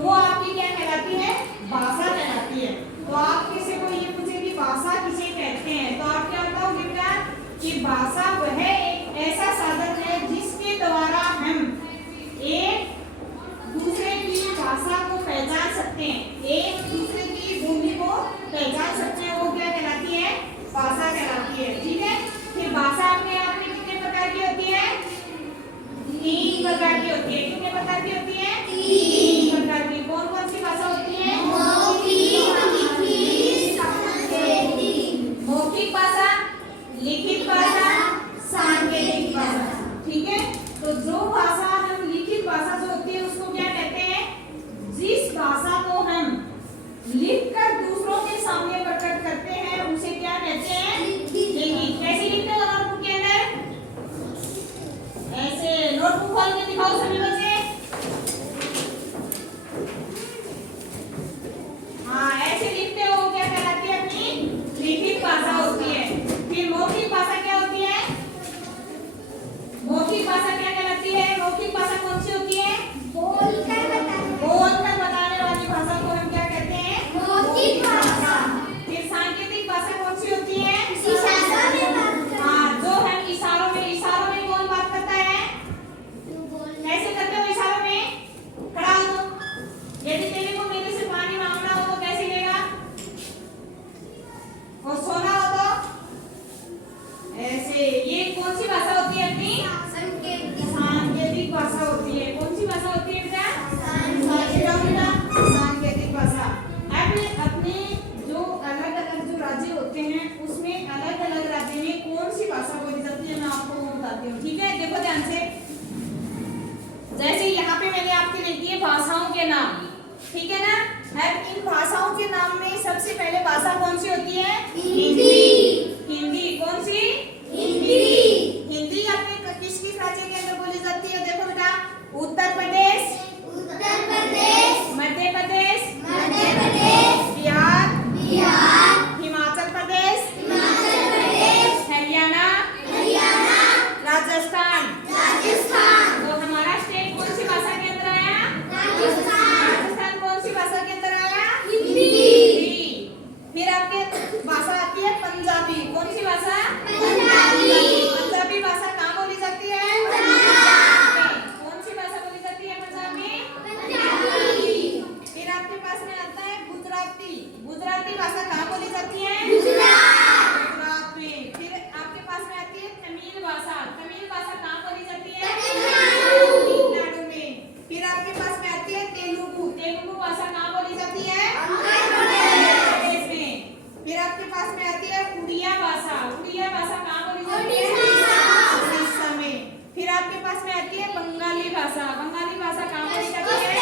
वो आपकी क्या कहलाती है, भाषा कहलाती है। तो आप किसी को ये पूछे कि भाषा किसे कहते हैं, तो आप क्या बताओगे बेटा कि भाषा वह एक ऐसा साधन है जिसके द्वारा हम एक दूसरे की भाषा को पहचान सकते हैं, एक दूसरे की बोली को पहचान सकते हैं, वो क्या कहलाती है, भाषा कहलाती है। ठीक है, फिर भाषा अपने आप में कितने प्रकार की होती है, 3 प्रकार की होती है। कितने प्रकार की होती है, 3 प्रकार की। कौन कौन सी भाषा होती है, मौखिक भाषा, लिखित भाषा, सांकेतिक भाषा। ठीक है, तो जो भाषा हम लिखित भाषा जो होती है उसको क्या कहते हैं, जिस भाषा को हम लिखकर दूसरों के सामने प्रकट करते हैं उसे क्या कहते हैं, लिखित। कैसे लिखते हो नोटबुक के अंदर, ऐसे नोटबुक खोल के दिखाओ सभी बच्चे। हाँ, ऐसे लिखते हो, क्या कहलाती है, अपनी लिखित भाषा होती है। फिर मौखिक भाषा क्या होती है, मौखिक भाषा क्या कहलाती है, मौखिक भाषा कौन सी होती है, बोलकर बताने वाली भाषा को हम क्या कहते हैं, मौखिक भाषा। फिर सांकेतिक भाषा कौन सी होती है, हाँ, जो हम इशारों में कौन बात करता है, कैसे करते हो इशारों में, खड़ा हो तो, यदि तेरे को मेरे से पानी मांगना हो तो कैसे लेगा, और सोना हो तो ऐसे। ये कौन सी भाषा होती है, अपनी सांकेतिक भाषा होती है। कौन सी भाषा होती है बेटा, सांकेतिक भाषा। अब अपने जो अलग अलग जो राज्य होते हैं उसमें अलग अलग राज्य में कौन सी भाषा बोली जाती है, मैं आपको वो बताती हूँ। ठीक है, देखो ध्यान से, जैसे यहाँ पे मैंने आपके लिख दिए भाषाओं के नाम, ठीक है ना। अब इन भाषाओं के नाम में सबसे पहले भाषा कौन सी होती है, हिंदी। कौन सी, हिंदी अपने किस किस राज्य के अंदर बोली जाती है, देखो बेटा, उत्तर प्रदेश, मध्य प्रदेश, बिहार, हिमाचल प्रदेश, हरियाणा, राजस्थान। तो हमारा स्टेट कौन सी भाषा के अंदर आया, राजस्थान। कौन सी भाषा के अंदर आया, हिंदी। फिर आपके भाषा आती है पंजाबी। कौन सी भाषा, पंजाबी भाषा कहाँ बोली जाती है, कौन सी भाषा बोली जाती है, पंजाबी। फिर आपके पास में आता है गुजराती भाषा कहाँ बोली जाती है, गुजरात में। फिर आपके पास में आती है तमिल भाषा कहाँ बोली जाती है, तमिलनाडु में। फिर आपके पास में आती है तेलुगु भाषा कहाँ बोली जाती है, आंध्र प्रदेश में। फिर आपके पास में आती है उड़िया भाषा कहाँ बोली जाती है, उड़ीसा में। फिर आपके पास में आती है बंगाली भाषा कहाँ बोली जाती है,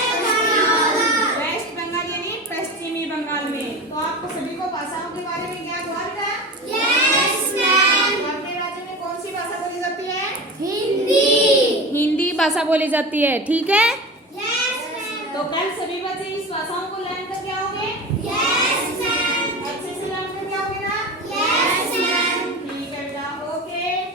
वेस्ट बंगाल यानी पश्चिमी बंगाल में। तो आपको सभी को भाषाओं के बारे में ज्ञान हुआ बेटा, अपने राज्य में कौन सी भाषा बोली जाती है, हिंदी भाषा बोली जाती है। ठीक है, तो कल सभी बच्चे इस भाषाओं को